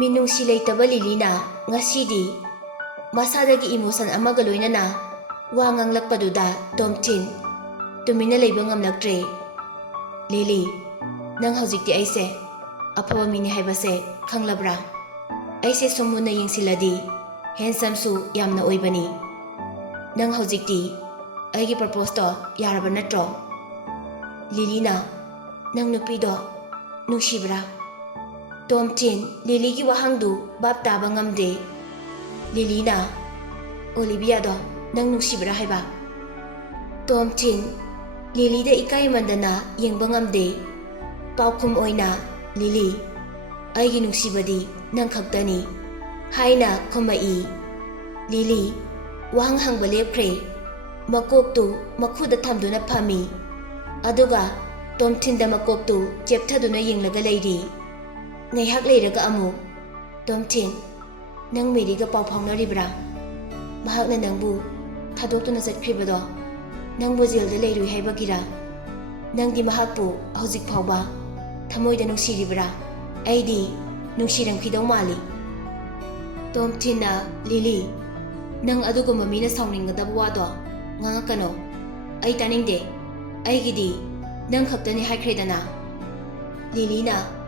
Minungsi leitaba Lilyna ngasidi masadagi emotion amaga loinana wa nganglakpaduda Tomthin tumina leiba ngamlaktre. Lily, nang hojikti aise afaba mini haibase khanglabra? Aise sumuna yengsiladi handsome su yamna oibani. Nang hojikti aigi propose to yaraba natro? Lilyna, nang nupido nungsibra? Tomthin Lilygi wahangdu bab taba ngamde. Lilyna, Olivia do nang nungsibra haiba? Tomthin Lilyda ikai mandana yengba ngamde. Paukhum oina Lily, aigi nungsibadi nang khaktani haina khomai. Lily wahang hangba lepkhre makoktu makhuda thamduna phami aduga Tomthinda makoktu chepthaduna yenglaga leiri. Ngaihak leiraga amu Tomthin, nang Maryga pau phaunaribra? Mahakna nangbu thadoktuna chatkribado nangbu jailda leirui haibagira? Nangdi mahakpu hojik phauba thamoida nungsiribra? Aidi nungsirangkhidau mali. Tomthinna Lily, nang aduga mamina sauninggadaba wado ngangakano. Ai taningde. Aigidi nang khaktani haikredana. Lilyna,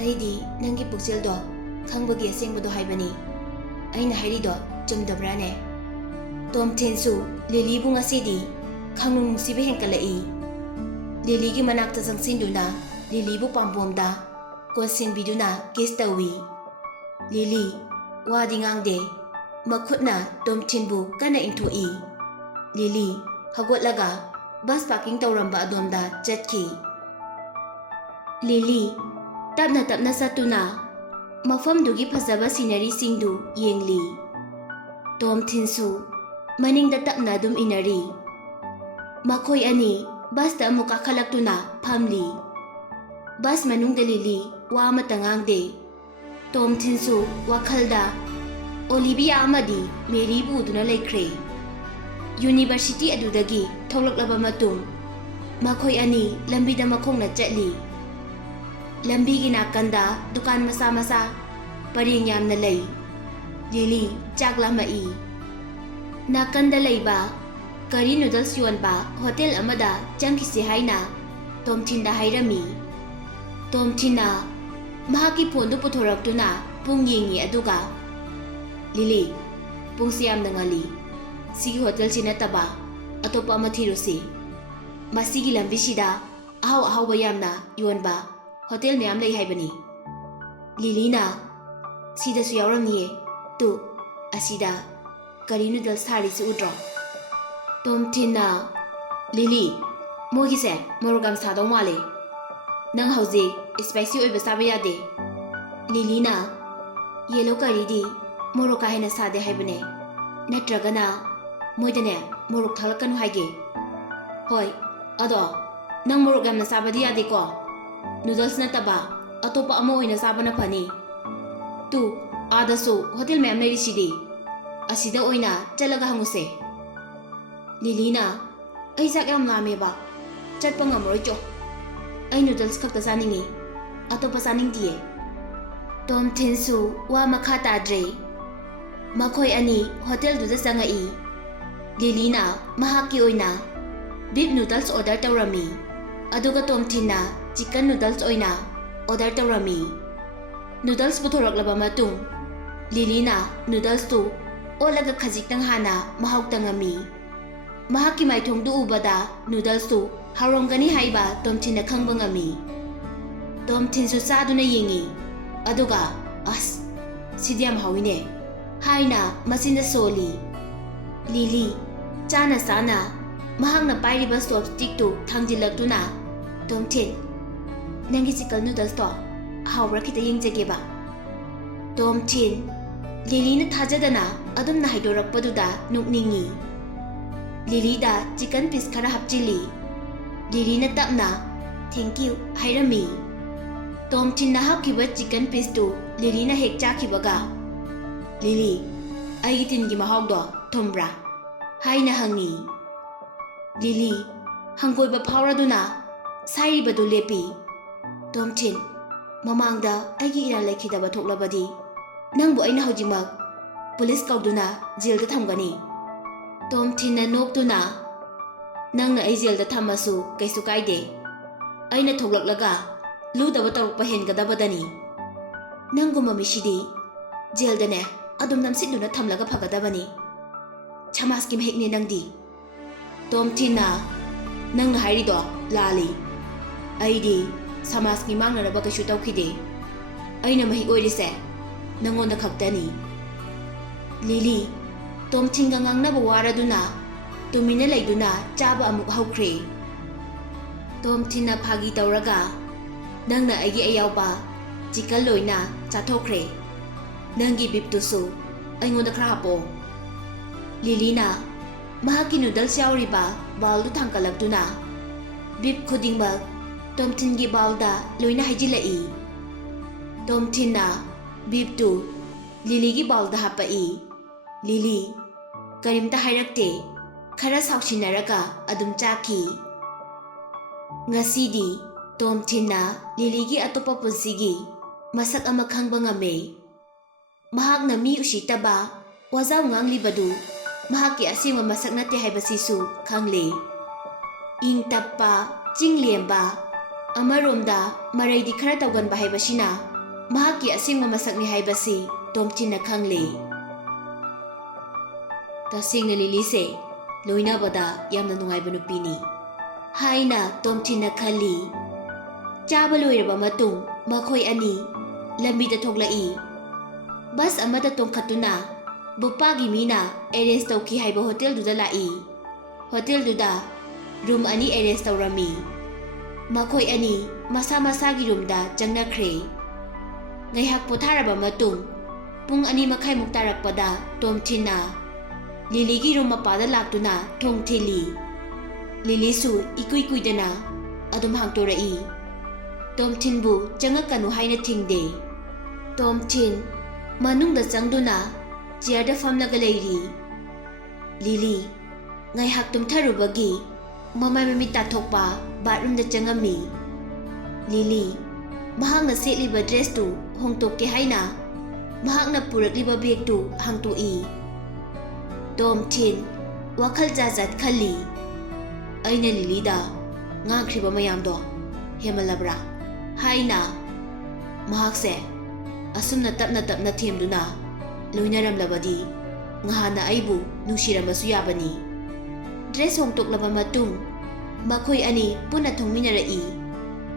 aidi nangi pukseldo khangbagi asengbado haibani. Aina hairido chumdabrane? Tomthin su Lily bu ngasidi khangnung nungsiba henkalai. Lilygi manakta sangsinduna Lily bu pambomda konsinbiduna kiss tawi. Lily wadi ngangde makhutna Tomthin bu kana inthoi. Lily hagotlaga bus parking tawramba adomda chatki. Lily tapna tapna satuna mafamdugi phajaba scenery singdu yengli. Tomthin su maningda tapna dum inari. Makhoi ani bus ta amuka khalaktuna phamli. Bus manungda Lily wa amata ngangde. Tomthin su wakhalda Olivia amadi Mary bu uduna laikhre. University adudagi tholaklaba matung makhoi ani lambida makhongna chatli. Lambigi nakanda dukan masa-masa paring yamna lay. Lily chaklamai. Nakanda layba curry noodles yonba hotel amada changkisi haina Tomthinda hairami. Tomthinna mahaki phone du puthoraktuna pung yengi aduga, Lily, pung siyamna ngali. Sigi hotel sinataba atopa mathirusi. Masigi lambisida ahaw bayamna yonba hotel mayam lay haibani. Lilyna, sida su yawramniye tu asida curry noodles tharisi udro? Tomthinna, Lily, mogise morogam sadau male. Nang hauzik spicy oiba saba yade. Lilyna, yellow curry di morok kahena sade haibane natragana moidane morok thalakanu haige. Hoi ado nang morok yamna sabadi yade ko. Noodles nataba atopa ama oina sabana phani. Tu adasu hotel me ameri sidi asida oina chalaga hanguse. Lilyna, ai jak yam lameba chatpa ngamroi cho. Ai noodles khakta saningi atopa saningdiye. Tomthin su wa makha tadre. Makhoi ani hotel duda sangai. Lilyna mahaki oina beef noodles order tawrami aduga Tomthinna chicken noodles oina order tawrami. Noodles puthoraklaba matung Lilyna noodles tu olaga khajiktang hana mahautangami. Mahaki maithongdu ubada noodles tu harongani haiba Tomthinna khangbangami. Tomthin su saduna yengi aduga as sidiam hawine haina masinda soli. Lily chana sana mahakna pairiba chopstick tu thangjilaktuna Tomthin, nangi chicken noodles to hawra khita yengjageba. Tomthin Lilyna thajadana adumna haidorakpaduda nukningi. Lilyda chicken piece khara hapchili. Lilyna tapna thank you hairami. Tomthinna hapkiba chicken piece tu Lilyna hek chakibaga, Lily, aigi tingi mahawdo thombra haina hangi. Lily hanggoiba phauraduna sairibadu lepi. Tomthin ꯃꯃꯥꯡꯗ ꯑꯩꯒꯤ ꯏꯔꯥꯜ ꯂꯩꯈꯤꯗꯕ ꯊꯣꯛꯂꯕꯗꯤ ꯅꯪꯕꯨ ꯑꯩꯅ ꯍꯧꯖꯤꯛꯃꯛ police ꯀꯧꯗꯨꯅ ꯖꯦꯜꯗ ꯊꯝꯒꯅꯤ꯫ ꯇꯣꯝꯊꯤꯟꯅ ꯅꯣꯛꯇꯨꯅ ꯅꯪꯅ ꯑꯩ ꯖꯦꯜꯗ ꯊꯝꯃꯁꯨ ꯀꯩꯁꯨ ꯀꯥꯏꯗꯦ꯫ ꯑꯩꯅ ꯊꯣꯛꯂꯛꯂꯒ ꯂꯨꯗꯕ ꯇꯧꯔꯛꯄ ꯍꯦꯟꯒꯗꯕꯗꯅꯤ꯫ ꯅꯪꯒꯨꯝꯕ ꯃꯤꯁꯤꯗꯤ ꯖꯦꯜꯗꯅꯦ ꯑꯗꯨꯝ ꯅꯝꯁꯤꯠꯂꯨꯅ ꯊꯝꯂꯒ ꯐꯒꯗꯕꯅꯤ꯫ ꯁꯃꯥꯖꯀꯤ ꯃꯍꯤꯛꯅꯦ ꯅꯪꯗꯤ꯫ ꯇꯣꯝꯊꯤꯟꯅ ꯅꯪꯅ ꯍꯥꯏꯔꯤꯗꯣ ꯂꯥꯜꯂꯤ꯫ ꯑꯩꯗꯤ ꯁꯃꯥꯖꯀꯤ ꯃꯥꯡꯅꯅꯕ ꯀꯩꯁꯨ ꯇꯧꯈꯤꯗꯦ꯫ ꯑꯩꯅ ꯃꯍꯤꯛ ꯑꯣꯏꯔꯤꯁꯦ ꯅꯪꯉꯣꯟꯗ ꯈꯛꯇꯅꯤ꯫ ꯂꯤꯂꯤ ꯇꯣꯝꯊꯤꯟꯒ ꯉꯥꯡꯅꯕ ꯋꯥꯔꯗꯨꯅ ꯇꯨꯃꯤꯟꯅ ꯂꯩꯗꯨꯅ ꯆꯥꯕ ꯑꯃꯨꯛ ꯍꯧꯈ꯭ꯔꯦ꯫ ꯇꯣꯝꯊꯤꯟꯅ ꯐꯥꯒꯤ ꯇꯧꯔꯒ ꯅꯪꯅ ꯑꯩꯒꯤ ꯑꯌꯥꯎꯕ ꯆꯤꯀꯟ ꯂꯣꯏꯅ ꯆꯥꯊꯣꯛꯈ꯭ꯔꯦ꯫ ꯅꯪꯒꯤ ꯕꯤꯞꯇꯨꯁꯨ ꯑꯩꯉꯣꯟꯗ ꯈꯔ ꯍꯥꯞꯄꯣ꯫ ꯂꯤꯂꯤꯅ ꯃꯍꯥꯛꯀꯤ ꯅꯨꯗꯜꯁ ꯌꯥꯎꯔꯤꯕ ꯕꯥꯎꯜꯗꯨ ꯊꯥꯡꯀꯠꯂꯛꯇꯨꯅ ꯕꯤꯞ ꯈꯨꯗꯤꯡꯃꯛ ꯇꯣꯝꯊꯤꯟꯒꯤ ꯕꯥꯎꯜꯗ ꯂꯣꯏꯅ ꯍꯩꯖꯤꯜꯂꯛꯏ꯫ ꯇꯣꯝꯊꯤꯟꯅ ꯕꯤꯞꯇꯨ ꯂꯤꯂꯤꯒꯤ ꯕꯥꯎꯜꯗ ꯍꯥꯞꯄꯛꯏ꯫ ꯂꯤꯂꯤ ꯀꯔꯤꯝꯇ ꯍꯥꯏꯔꯛꯇꯦ꯫ ꯈꯔ ꯁꯥꯎꯁꯤꯟꯅꯔꯒ ꯑꯗꯨꯝ ꯆꯥꯈꯤ꯫ ꯉꯁꯤꯗꯤ ꯇꯣꯝꯊꯤꯟꯅ ꯂꯤꯂꯤꯒꯤ ꯑꯇꯣꯞꯄ ꯄꯨꯟꯁꯤꯒꯤ ꯃꯁꯛ ꯑꯃ ꯈꯪꯕ ꯉꯝꯃꯦ꯫ ꯃꯍꯥꯛꯅ ꯃꯤ ꯎꯁꯤꯠꯇꯕ ꯋꯥꯖꯥꯎ ꯉꯥꯡꯂꯤꯕꯗꯨ ꯃꯍꯥꯛꯀꯤ ꯑꯁꯦꯡꯕ ꯃꯁꯛ ꯅꯠꯇꯦ ꯍꯥꯏꯕꯁꯤꯁꯨ ꯈꯪꯂꯦ꯫ ꯏꯪ ꯇꯞꯄ ꯆꯤꯡ ꯂꯦꯝꯕ ꯑꯃꯔꯣꯝꯗ ꯃꯔꯩꯗꯤ ꯈꯔ ꯇꯧꯒꯟꯕ ꯍꯥꯏꯕꯁꯤꯅ ꯃꯍꯥꯛꯀꯤ ꯑꯁꯦꯡꯕ ꯃꯁꯛꯅꯤ ꯍꯥꯏꯕꯁꯤ ꯇꯣꯝꯊꯤꯟꯅ ꯈꯪꯂꯦ꯫ ꯇꯁꯦꯡꯅ ꯂꯤꯂꯤꯁꯦ ꯂꯣꯏꯅꯕꯗ ꯌꯥꯝꯅ ꯅꯨꯡꯉꯥꯏꯕ ꯅꯨꯄꯤꯅꯤ ꯍꯥꯏꯅ ꯇꯣꯝꯊꯤꯟꯅ ꯈꯜꯂꯤ꯫ ꯆꯥꯕ ꯂꯣꯏꯔꯕ ꯃꯇꯨꯡ ꯃꯈꯣꯏ ꯑꯅꯤ ꯂꯝꯕꯤꯗ ꯊꯣꯛꯂꯛꯏ꯫ ꯕꯁ ꯑꯃꯗ ꯇꯣꯡꯈꯠꯇꯨꯅ ꯕꯨꯞꯄꯥꯒꯤ ꯃꯤꯅ ꯑꯦꯔꯦꯟꯖ ꯇꯧꯈꯤ ꯍꯥꯏꯕ ꯍꯣꯇꯦꯜꯗꯨꯗ ꯂꯥꯛꯏ꯫ ꯍꯣꯇꯦꯜꯗꯨꯗ ꯔꯨꯝ 2 ꯑꯦꯔꯦꯟꯖ ꯇꯧꯔꯝꯃꯤ꯫ ꯃꯈꯣꯏ ꯑꯅꯤ ꯃꯁꯥ ꯃꯁꯥꯒꯤ ꯔꯨꯝꯗ ꯆꯪꯅꯈ꯭ꯔꯦ꯫ ꯉꯥꯏꯍꯥꯛ ꯄꯣꯊꯥꯔꯕ ꯃꯇꯨꯡ ꯄꯨꯡ 2:30 ꯇꯥꯔꯛꯄꯗ ꯇꯣꯝꯊꯤꯟꯅ ꯂꯤꯂꯤꯒꯤ ꯔꯨꯝ ꯃꯄꯥꯗ ꯂꯥꯛꯇꯨꯅ ꯊꯣꯡ ꯊꯤꯜꯂꯤ꯫ ꯂꯤꯂꯤꯁꯨ ꯏꯀꯨꯏ ꯀꯨꯏꯗꯅ ꯑꯗꯨꯝ ꯍꯥꯡꯇꯣꯔꯛꯏ꯫ ꯇꯣꯝꯊꯤꯟꯕꯨ ꯆꯪꯉꯛꯀꯅꯨ ꯍꯥꯏꯅ ꯊꯤꯡꯗꯦ꯫ ꯇꯣꯝꯊꯤꯟ ꯃꯅꯨꯡꯗ ꯆꯪꯗꯨꯅ ꯆꯤꯌꯔꯗ ꯐꯝꯂꯒ ꯂꯩꯔꯤ꯫ ꯂꯤꯂꯤ ꯉꯥꯏꯍꯥꯛ ꯇꯨꯝꯊꯔꯨꯕꯒꯤ ꯃꯃꯥꯏ ꯃꯃꯤꯠ ꯇꯥꯊꯣꯛꯄ ꯕꯥꯠꯔꯨꯝꯗ ꯆꯪꯉꯝꯃꯤ꯫ ꯂꯤꯂꯤ ꯃꯍꯥꯛꯅ ꯁꯦꯠꯂꯤꯕ ꯗ꯭ꯔꯦꯁꯇꯨ ꯍꯣꯡꯗꯣꯛꯀꯦ ꯍꯥꯏꯅ ꯃꯍꯥꯛꯅ ꯄꯨꯔꯛꯂꯤꯕ ꯕꯦꯒꯇꯨ ꯍꯥꯡꯇꯣꯛꯏ꯫ ꯇꯣꯝꯊꯤꯟ ꯋꯥꯈꯜ ꯖꯥꯠ-ꯖꯥꯠ ꯈꯜꯂꯤ꯫ ꯑꯩꯅ ꯂꯤꯂꯤꯗ ꯉꯥꯡꯈ꯭ꯔꯤꯕ ꯃꯌꯥꯝꯗꯣ ꯍꯦꯃꯜꯂꯕ꯭ꯔꯥ ꯍꯥꯏꯅ ꯃꯍꯥꯛꯁꯦ ꯑꯁꯨꯝꯅ ꯇꯞꯅ ꯇꯞꯅ ꯊꯦꯝꯗꯨꯅ ꯂꯣꯏꯅꯔꯝꯂꯕꯗꯤ ꯉꯍꯥꯟꯅ ꯑꯩꯕꯨ ꯅꯨꯡꯁꯤꯔꯝꯕꯁꯨ ꯌꯥꯕꯅꯤ꯫ ꯗ꯭ꯔꯦꯁ ꯍꯣꯡꯗꯣꯛꯂꯕ ꯃꯇꯨꯡ ꯃꯈꯣꯏ ꯑꯅꯤ ꯄꯨꯟꯅ ꯊꯣꯡꯃꯤꯟꯅꯔꯛꯏ꯫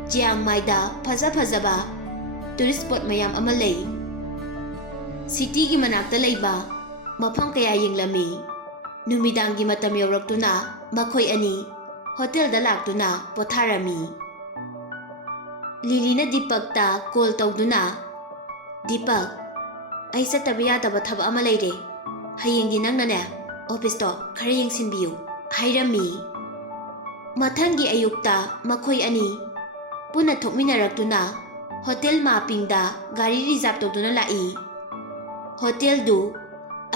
ꯆꯤꯌꯥꯡ ꯃꯥꯏꯗ ꯐꯖ-ꯐꯖꯕ ꯇꯨꯔꯤꯁ ꯁ꯭ꯄꯣꯠ ꯃꯌꯥꯝ ꯑꯃ ꯂꯩ꯫ ꯁꯤꯇꯤꯒꯤ ꯃꯅꯥꯛꯇ ꯂꯩꯕ ꯃꯐꯝ ꯀꯌꯥ ꯌꯦꯡꯂꯝꯃꯤ꯫ ꯅꯨꯃꯤꯗꯥꯡꯒꯤ ꯃꯇꯝ ꯌꯧꯔꯛꯇꯨꯅ ꯃꯈꯣꯏ ꯑꯅꯤ ꯍꯣꯇꯦꯜꯗ ꯂꯥꯛꯇꯨꯅ ꯄꯣꯊꯥꯔꯝꯃꯤ꯫ ꯂꯤꯂꯤꯅ ꯗꯤꯄꯛꯇ ꯀꯣꯜ ꯇꯧꯗꯨꯅ ꯗꯤꯄꯛ ꯑꯩ ꯆꯠꯇꯕ ꯌꯥꯗꯕ ꯊꯕꯛ ꯑꯃ ꯂꯩꯔꯦ꯫ ꯍꯌꯦꯡꯗꯤ ꯅꯪꯅꯅꯦ ꯑꯣꯐꯤꯁꯇꯣ ꯈꯔ ꯌꯦꯡꯁꯤꯟꯕꯤꯌꯨ ꯍꯥꯏꯔꯝꯃꯤ꯫ ꯃꯊꯪꯒꯤ ꯑꯌꯨꯛꯇ ꯃꯈꯣꯏ ꯑꯅꯤ ꯄꯨꯟꯅ ꯊꯣꯛꯃꯤꯟꯅꯔꯛꯇꯨꯅ ꯍꯣꯇꯦꯜ ꯃꯥꯄꯤꯡꯗ ꯒꯥꯔꯤ ꯔꯤꯖꯥꯔꯚ ꯇꯧꯗꯨꯅ ꯂꯥꯛꯏ꯫ ꯍꯣꯇꯦꯜꯗꯨ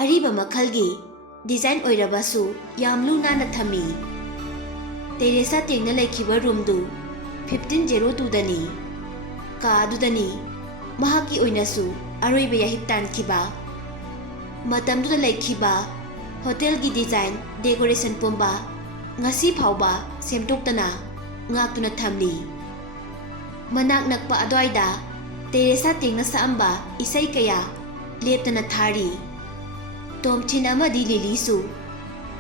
ꯑꯔꯤꯕ ꯃꯈꯜꯒꯤ ꯗꯤꯖꯥꯏꯟ ꯑꯣꯏꯔꯕꯁꯨ ꯌꯥꯝ ꯂꯨ ꯅꯥꯟꯅ ꯊꯝꯃꯤ꯫ ꯇꯦꯔꯦꯁꯥ ꯇꯦꯡꯅ ꯂꯩꯈꯤꯕ ꯔꯨꯝꯗꯨ 1502ꯗꯅꯤ꯫ ꯀꯥ ꯑꯗꯨꯗꯅꯤ ꯃꯍꯥꯛꯀꯤ ꯑꯣꯏꯅꯁꯨ ꯑꯔꯣꯏꯕ ꯌꯥꯍꯤꯞ ꯇꯥꯟꯈꯤꯕ꯫ ꯃꯇꯝꯗꯨꯗ ꯂꯩꯈꯤꯕ ꯍꯣꯇꯦꯜꯒꯤ ꯗꯤꯖꯥꯏꯟ ꯗꯦꯀꯣꯔꯦꯁꯟ ꯄꯨꯝꯕ ꯉꯁꯤ ꯐꯥꯎꯕ ꯁꯦꯝꯗꯣꯛꯇꯅ ꯉꯥꯛꯇꯨꯅ ꯊꯝꯂꯤ꯫ ꯃꯅꯥꯛ ꯅꯛꯄ ꯑꯗ꯭ꯋꯥꯏꯗ ꯇꯦꯔꯦꯁꯥ ꯇꯦꯡꯅ ꯁꯛꯑꯝꯕ ꯏꯁꯩ ꯀꯌꯥ ꯂꯦꯞꯇꯅ ꯊꯥꯔꯤ꯫ ꯇꯣꯝꯊꯤꯟ ꯑꯃꯗꯤ ꯂꯤꯂꯤꯁꯨ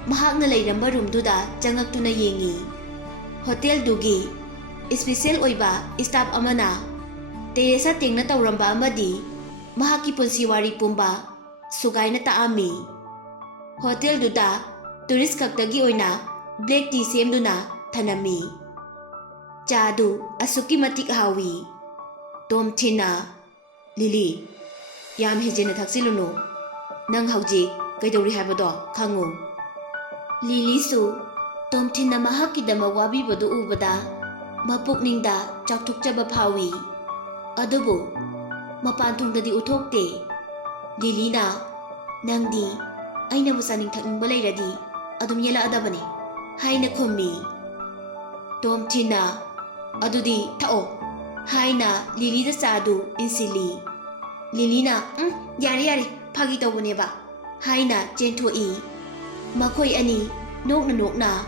ꯃꯍꯥꯛꯅ ꯂꯩꯔꯝꯕ ꯔꯨꯝꯗꯨꯗ ꯆꯪꯉꯛꯇꯨꯅ ꯌꯦꯡꯉꯤ꯫ ꯍꯣꯇꯦꯜꯗꯨꯒꯤ ꯏꯁꯄꯤꯁꯦꯜ ꯑꯣꯏꯕ ꯁ꯭ꯇꯥꯐ ꯑꯃꯅ ꯇꯦꯔꯦꯁꯥ ꯇꯦꯡꯅ ꯇꯧꯔꯝꯕ ꯑꯃꯗꯤ ꯃꯍꯥꯛꯀꯤ ꯄꯨꯟꯁꯤ ꯋꯥꯔꯤ ꯄꯨꯝꯕ ꯁꯨꯒꯥꯏꯅ ꯇꯥꯛꯑꯝꯃꯤ꯫ ꯍꯣꯇꯦꯜꯗꯨꯗ ꯇꯨꯔꯤꯁ ꯈꯛꯇꯒꯤ ꯑꯣꯏꯅ ꯕ꯭ꯂꯦꯛ ꯇꯤ ꯁꯦꯝꯗꯨꯅ ꯊꯅꯝꯃꯤ꯫ ꯆꯥꯗꯨ ꯑꯁꯨꯛꯀꯤ ꯃꯇꯤꯛ ꯍꯥꯎꯏ꯫ ꯇꯣꯝꯊꯤꯟꯅ ꯂꯤꯂꯤ ꯌꯥꯝ ꯍꯦꯟꯖꯤꯟꯅ ꯊꯛꯆꯤꯜꯂꯨꯅꯨ꯫ ꯅꯪ ꯍꯧꯖꯤꯛ ꯀꯩꯗꯧꯔꯤ ꯍꯥꯏꯕꯗꯣ ꯈꯪꯉꯨ꯫ ꯂꯤꯂꯤꯁꯨ ꯇꯣꯝꯊꯤꯟꯅ ꯃꯍꯥꯛꯀꯤꯗꯃꯛ ꯋꯥꯕꯤꯕꯗꯨ ꯎꯕꯗ ꯃꯄꯨꯛꯅꯤꯡꯗ ꯆꯥꯎꯊꯣꯛꯆꯕ ꯐꯥꯎꯏ꯫ ꯑꯗꯨꯕꯨ ꯃꯄꯥꯟꯊꯣꯡꯗꯗꯤ ꯎꯠꯊꯣꯛꯇꯦ꯫ ꯂꯤꯂꯤꯅ ꯅꯪꯗꯤ ꯑꯩꯅꯕꯨ ꯆꯥꯅꯤꯡ ꯊꯛꯅꯤꯡꯕ ꯂꯩꯔꯗꯤ ꯑꯗꯨꯝ ꯌꯦꯜꯂꯛꯑꯗꯕꯅꯤ ꯍꯥꯏꯅ ꯈꯨꯝꯃꯤ꯫ ꯇꯣꯝꯊꯤꯟꯅ ꯑꯗꯨꯗꯤ ꯊꯛꯑꯣ haina Lilyda chadu insili. Lilyna yare phagi tawbaneba haina chenthoi. Makhoi ani nokna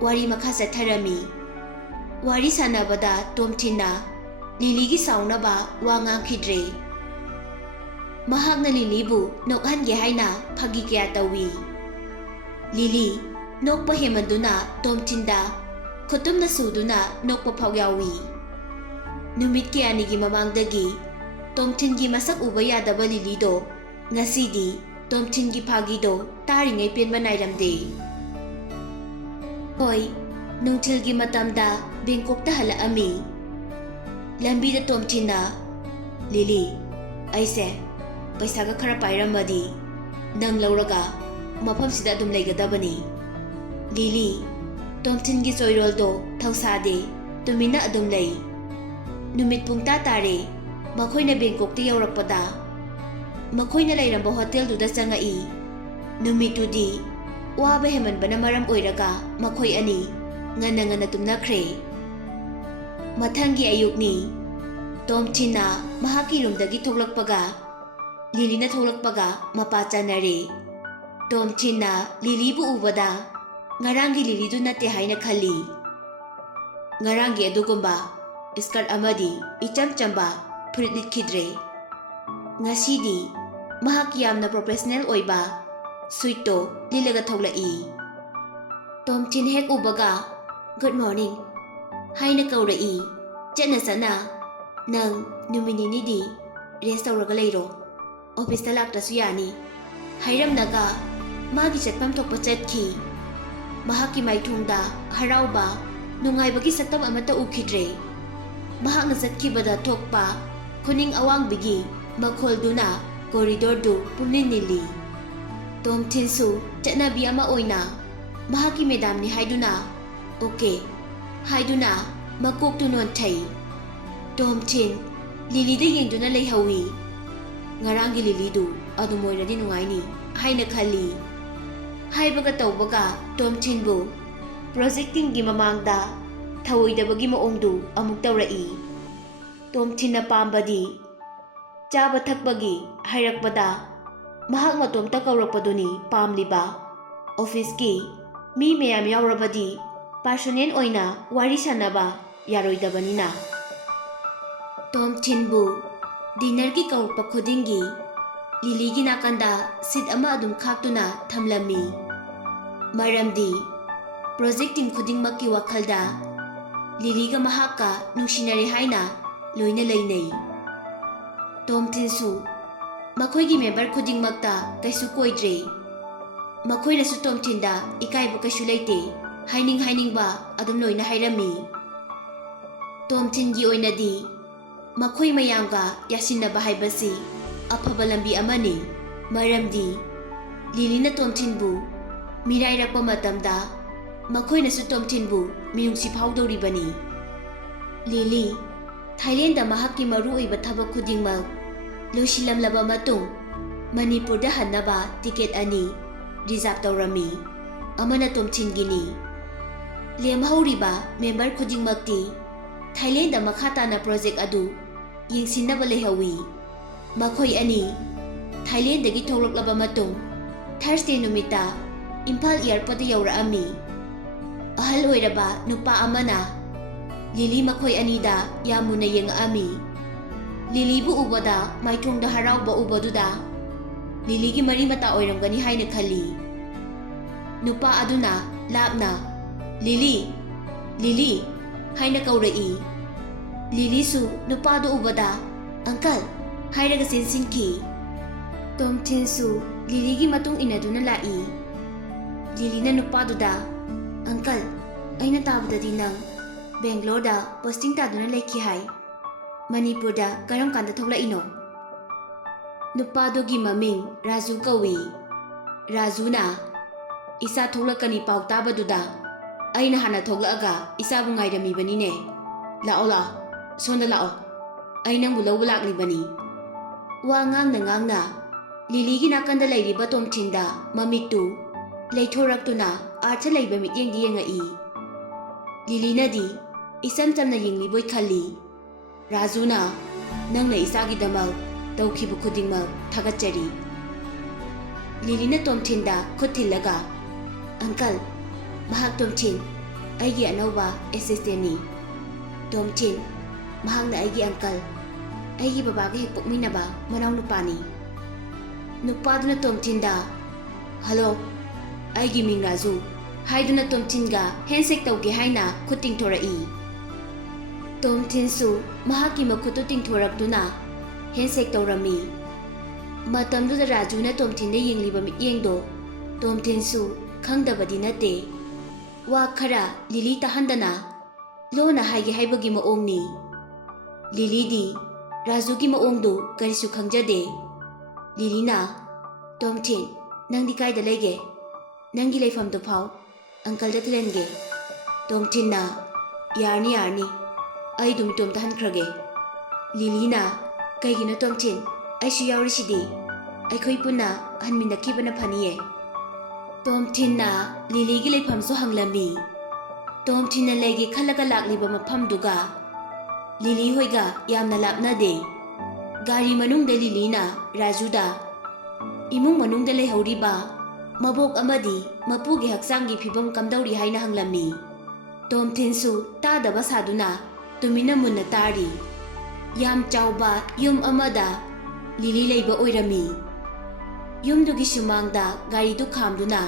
wari makha satharami. Wari sanabada Tomthinna Lilygi saunaba wa ngangkhidre. Mahakna Lilybu nokhange haina phagi kya tawi. Lily nokpa hemanduna Tomthinda khutumna suduna nokpa phawyawi. Numit kyanigi mamangdagi Tomthingi masak uba yadaba Lilydo ngasidi Tomthingi phagido taringai penba nairamde. Hoi nungthilgi matamda Bangkokta halaami. Lambida Tomthinna Lily aise paisaga khara pairamadi nang lauraga mafamsida adum leigadabani. Lily Tomthingi choiroldo thausade tumina adum lei. Numit pungta tare makhoina Bangkokta yaurakpada makhoina leiramba hotel duda changai. Numitudi waba hemanbana maram oiraga makhoi ani ngana tumnakhre. Mathangi ayukni Tomthinna mahaki rumdagi thoklakpaga Lilyna thoklakpaga mapa chanare. Tomthinna Lilybu ubada ngarangi Lilydu natte haina khali. Ngarangi adugumba skirt amadi icham chamba furit likhidre. Ngasidi mahak yamna professional oiba suito Lilyga thoklai. Tomthin hek ubaga good morning haina kaurai. Chana sana nang numinini di rest tawraga leiro office ta laktrasu yani hairamnaga magi chatpam thokpa chatkhi. Mahaki maithungda harauba nungaibagi saktam amata ukhidre. Mahakna chatkibada thokpa khuning awangbigi makholduna corridor du pumninili. Tomthinsu chatnabi ama oina mahaki madam ni haiduna okay haiduna makok tu non thai. Tomthin Lilyda yengduna leihawi. Ngarangi Lilydu adumoiradi nungaini haina khali. Haibaga tawbaga Tomthinbu projecting gi mamangda thawoidabagi maongdu amuk tawrai. Tomthinna pambadi chaba thakbagi hairakpada mahak matomta kaurakpaduni pamliba. Office ki mi mayam yaurabadi personal oina wari sanaba yaroidabanina. Tomthinbu dinner ki kaurpa khudingi Lilygi nakanda sit ama adum khaktuna thamlami. Maramdi projecting khudingmakki wakhalda Lilyga mahakka nungsinare haina loina leinai. Tomthinsu makhoigi member khudingmakta kaisu koidre. Makhoinasu Tomthinda ikaiba kaisu leite hainingba adum loina hairami. Tomthingi oinadi makhoi mayamga yasinaba haibasi afaba lambi amani. Maramdi Lilyna Tomthinbu mirairakpa matamda makhoinasu Tomthinbu minungsi phawdoribani. Lily Thailandda mahakki maru oiba thabak khudingmak loisilamlaba matung Manipurda hannaba ticket ani reserve tawrami. Amana Tomthingini. Lemhauriba member khudingmakti Thailandda makhatana project adu yengsinnaba leihawi. Makhoi ani Thailanddagi thoklaklaba matung Thursday numita Imphal airport yaurami. Ahal oiraba nupa amana Lily makhoi anida yamuna yengaami. Lilybu ubada maithongda harauba ubaduda Lilygi mari mata oiramgani haina khali. Nupa aduna lapna Lily haina kaurai. Lilysu nupadu ubada uncle hairaga sinsinki. Tomthinsu Lilygi matung inaduna lai. Lilyna nupaduda uncle aina tabadadi nang Bangalore posting taduna lekhi hai. Manipurda karam kanda thoklaino. Nupadogi maming Raju kawi. Rajuna isa thoklakani pau tabaduda aina hana thoklaga isa bungairami banine. Laola sonda lao aina bulau laklibani. Wa ngangna Lilygi nakanda leiriba Tomthinda mamitu leithораktuna artha leiba mityengdi yengai. Lilyna di isam chamna yengliboi khali. Rajuna, nangna isagidamak tawkhiba khudingmak thagatchari. Lilina Tomthinda khuthillaga, Uncle, mahak Tomthin, aigi anauba assistant ni. Tomthin, mahakna aigi uncle, aigi babaga hek pokminaba manaw nupani. Nupaduna Tomthinda, hello, aigi ming Raju, haiduna Tomthinga handshake tawge haina khuting thorai. Tomthin su mahaki makhutu tingthorakduna handshake tawrami. Matamduda Rajuna Tomthinda yengliba mityengdo Tomthin su khangdabadi nate. Wa khara Lily tahandana lona haige haibagi maongni. Lily di Raju gi maongdo karisu khangjade. Lily na, Tomthin, nangdi kaida lege? Nangi leifam do phau uncle da thlenge. Tomthin na, yarni ai dum tom tahan khrage. Lily na, kaigino Tomthin, ai su yaurisidi ai khoi puna hanminaki bana phaniye. Tomthin na Lily gi leifam so hanglami. Tomthin na lege khalaga lakliba mafam duga Lily hoiga yamna lapna de. Gari manungda Lily na Raju da imung manungda leihoriba mabok amadi mapugi haksangi phibam kamdauri haina hanglami. Tomthin su tadaba saduna tumina munna tari. Yam chauba yum amada Lily leiba oirami. Yumdugi sumangda gari du khamduna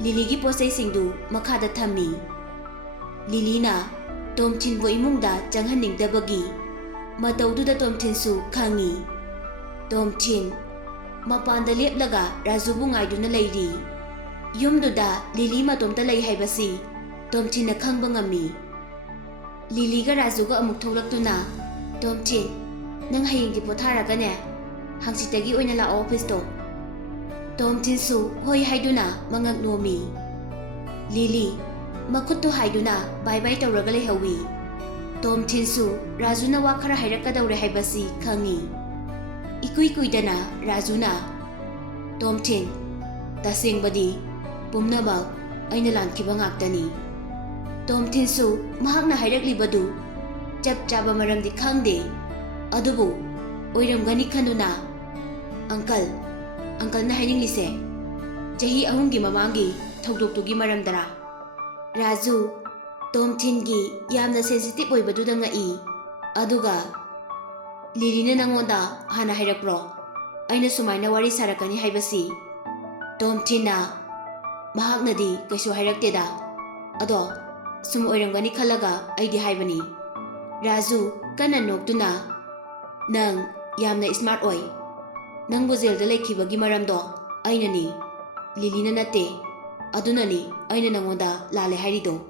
Lily gi posai singdu makhada thammi. Lily na Tomthin bo imungda changhaningdabagi mataududa Tomthin su khangi. Tomthin mapanda leplaga Raju bu ngaiduna leiri. Yumduda Lily matomta lei haibasi Tomthin na khangba ngami. Lily ga Raju ga amuk tholaktuna, Tomthin, nang hayingi potharaga ne hangsitagi oina la office to. Tomthin su hoi haiduna mangak nomi. Lily makutto haiduna bye bye tawraga lehawi. Tomthin su Rajuna wa khara hairakadawre haibasi khangi. Ikui-kuidana Rajuna, Tomthin, tasengbadi pumnamak aina lankiba ngaktani. Tomthin su mahakna hairakliba chap chaba maramdi khangde. Adubu oiramgani khanuna, Uncle na haininglise chahi ahumgi mamangi thogdoktugi maramdara. Raju Tomthin gi yamna sensitive oibaduda ngai. Aduga Lily na nangoda hana hairakpro aina sumaina wari sarakani haibasi. Tomthin na mahakna di kaisu hairakteda. Ado sum oiramgani khalaga aidi haibani. Raju kana noktuna, nang yamna smart oi. Nang bozelda lekhibagi maramdo aina ni, Lily na nate. Aduna ni aina nangoda lale hairido.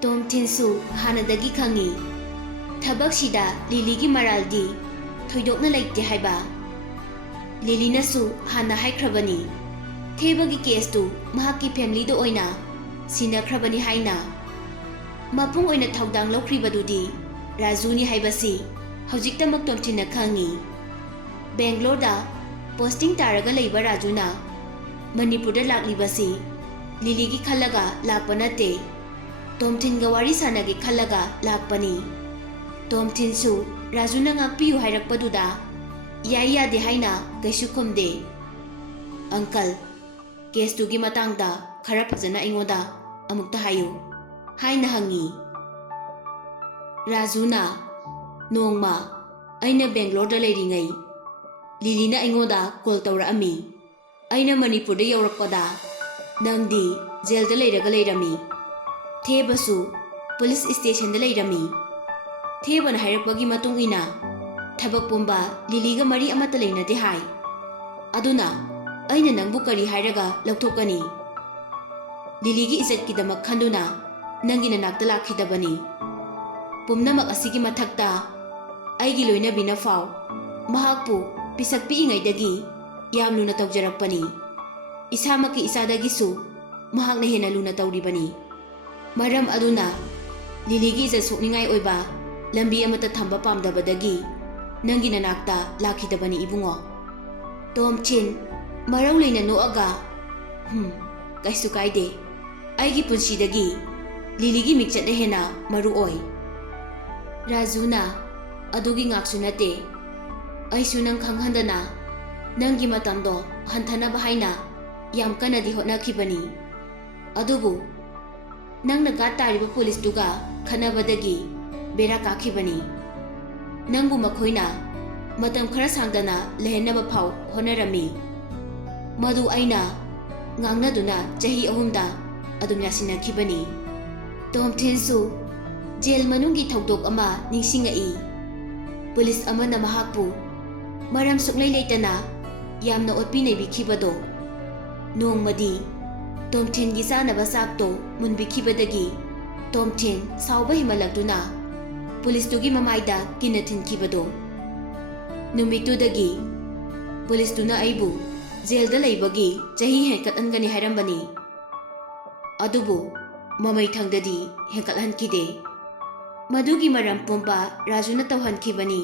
Tomthin su hanadagi khangi. Thabak sida Lily gi maraldi thoidokna leite haiba. Lily na su hana haikrabani. Thebagi case tu mahaki family do oina sinakhrabani haina. Mapung oina thaudang lokribadudi Raju ni haibasi hojiktamak Tomthin na khangi. Bangalore da posting taraga leiba Raju na Manipurda laklibasi Lily gi khalaga lakpa nate. Tomthin ga wari sanagi khalaga lakpani. Tomthin su Rajuna ngakpiyu hairakpaduda yai yade haina kaisu khumde. Uncle, case tugi matangda khara phajana ingoda amukta hayu haina hangi. Rajuna, nongma aina Bangalore da leiringai Lily na ingoda call tawraami. Aina Manipurda yaurakpada nangdi jail da leiraga leirami. Thebasu police station da leirami. Thebana hairakpagi matung ina thabak pumba Lilyga mari amata leinade hai. Aduna aina nangbu kari hairaga lauthokani. Lilygi izatkidamak khanduna nangi nanakta lakhidabani. Pumnamak asigi mathakta aigi loinabina fau mahakpu pisak piingaidagi yam luna tawjarakpani. Isamaki isadagisu mahakna hena luna tawribani. Maram aduna Lilygi izat sokningai oiba lambi amata thamba pamdabadagi nangi nanakta lakhidabani ibungo. Tomthin marau leina noaga kaisu kaide aigi punsidagi Lilygi mikchatna hena maru oi. Rajuna ꯑꯗꯨꯒꯤ ꯉꯥꯛꯁꯨ ꯅꯠꯇꯦ, ꯑꯩꯁꯨ ꯅꯪ ꯈꯪꯍꯟꯗꯅ ꯅꯪꯒꯤ ꯃꯇꯝꯗꯣ ꯍꯟꯊꯅꯕ ꯍꯥꯏꯅ ꯌꯥꯝ ꯀꯟꯅꯗꯤ ꯍꯣꯠꯅꯈꯤꯕꯅꯤ꯫ ꯑꯗꯨꯕꯨ ꯅꯪꯅ ꯒꯥꯔꯗ ꯇꯥꯔꯤꯕ ꯄꯨꯂꯤꯁꯇꯨꯒ ꯈꯟꯅꯕꯗꯒꯤ ꯕꯦꯔꯥ ꯀꯥꯈꯤꯕꯅꯤ꯫ ꯅꯪꯕꯨ ꯃꯈꯣꯏꯅ ꯃꯇꯝ ꯈꯔ ꯁꯥꯡꯗꯅ ꯂꯩꯍꯟꯅꯕ ꯐꯥꯎ ꯍꯣꯠꯅꯔꯝꯃꯤ꯫ ꯃꯗꯨ ꯑꯩꯅ ꯉꯥꯡꯅꯗꯨꯅ ꯆꯍꯤ 3ꯗ ꯑꯗꯨꯝ ꯌꯥꯁꯤꯟꯅꯈꯤꯕꯅꯤ꯫ ꯇꯣꯝꯊꯤꯟꯁꯨ ꯖꯦꯜ ꯃꯅꯨꯡꯒꯤ ꯊꯧꯗꯣꯛ ꯑꯃ ꯅꯤꯡꯁꯤꯡꯉꯛꯏ꯫ ꯄꯨꯂꯤꯁ ꯑꯃꯅ ꯃꯍꯥꯛꯄꯨ ꯃꯔꯝ ꯁꯨꯛꯂꯩ ꯂꯩꯇꯅ ꯌꯥꯝꯅ ꯑꯣꯠꯄꯤ ꯅꯩꯕꯤꯈꯤꯕꯗꯣ꯫ ꯅꯣꯡꯃꯗꯤ ꯇꯣꯝꯊꯤꯟꯒꯤ ꯆꯥꯅꯕ ꯆꯥꯛꯇꯣ ꯃꯨꯟꯕꯤꯈꯤꯕꯗꯒꯤ ꯇꯣꯝꯊꯤꯟ ꯁꯥꯎꯕ ꯍꯦꯟꯃꯜꯂꯛꯇꯨꯅ ꯄꯨꯂꯤꯁꯇꯨꯒꯤ ꯃꯃꯥꯏꯗ ꯀꯤꯟꯅ ꯊꯤꯟꯈꯤꯕꯗꯣ꯫ ꯅꯨꯃꯤꯠꯇꯨꯗꯒꯤ ꯄꯨꯂꯤꯁꯇꯨꯅ ꯑꯩꯕꯨ ꯖꯦꯜꯗ ꯂꯩꯕꯒꯤ ꯆꯍꯤ ꯍꯦꯟꯀꯠꯍꯟꯒꯅꯤ ꯍꯥꯏꯔꯝꯕꯅꯤ꯫ ꯑꯗꯨꯕꯨ ꯃꯃꯩꯊꯪꯗꯗꯤ ꯍꯦꯟꯀꯠꯍꯟꯈꯤꯗꯦ꯫ ꯃꯗꯨꯒꯤ ꯃꯔꯝ ꯄꯨꯝꯕ ꯔꯥꯖꯨꯅ ꯇꯧꯍꯟꯈꯤꯕꯅꯤ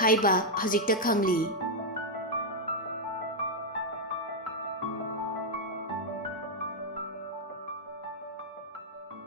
ꯍꯥꯏꯕ ꯍꯧꯖꯤꯛꯇ ꯈꯪꯂꯤ꯫